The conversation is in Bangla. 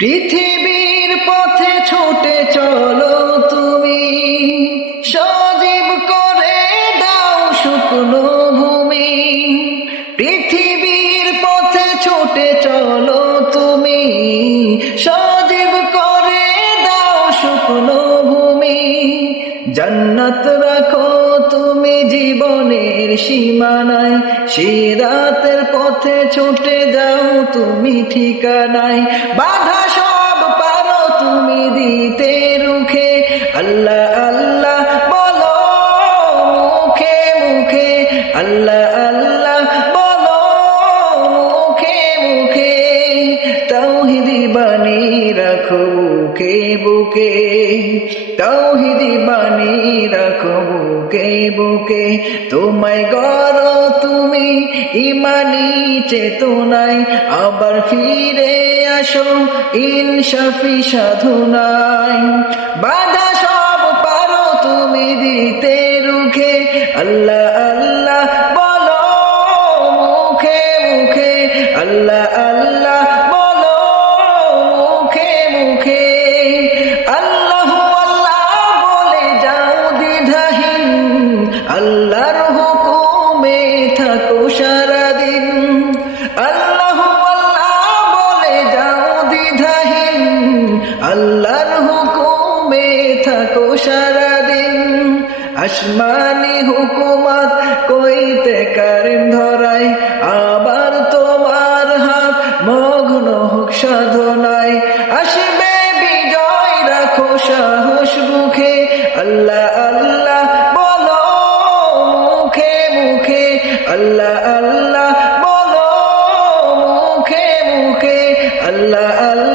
পৃথিবীর পথে ছুটে চলো তুমি, সজীব করে দাও শুকনো ভূমি। পৃথিবীর পথে ছুটে চলো তুমি, সজীব করে দাও শুকনো ভূমি। জান্নাত রাখো তুমি জীবনের সীমানায়, সিরাতের পথে ছুটে যাও তুমি ঠিকানায়। বাধা সব পারো তুমি দিতে রুখে, আল্লাহ আল্লাহ বলো মুখে মুখে, আল্লাহ আল্লাহ বলো মুখে মুখে। তাওহীদি বাণী রাখো বুকে বুকে, তাওহীদি বাণী রাখো বুকে বুকে। তোমায় গড়ো তুমি ইমানি চেতনায়, আবার ফিরে আসো ইনসাফি সাধনায়। বাধা সব পারো তুমি দিতে রুখে, আল্লাহ আল্লাহ বলো মুখে মুখে, আল্লাহ আল্লাহ বলো মুখে মুখে। আল্লাহু আল্লাহ বলে যাও দ্বিধাহীন, আল্লাহর হুকুমে থাকো সারাদিন। আল্লাহু আল্লাহ বলে যাও দ্বিধাহীন, আল্লাহর হুকুমে থাকো সারাদিন। আসমানি হুকুমত কইতে কারিম ধরায়, আবার তোমার হাত মগ্ন হোক সাধনায়। আসবে বিজয় রাখো সাহস বুকে, আল্লাহ আল্লাহ বলো মুখে মুখে, আল্লাহ আল্লাহ বলো মুখে মুখে, আল্লাহ আল্লাহ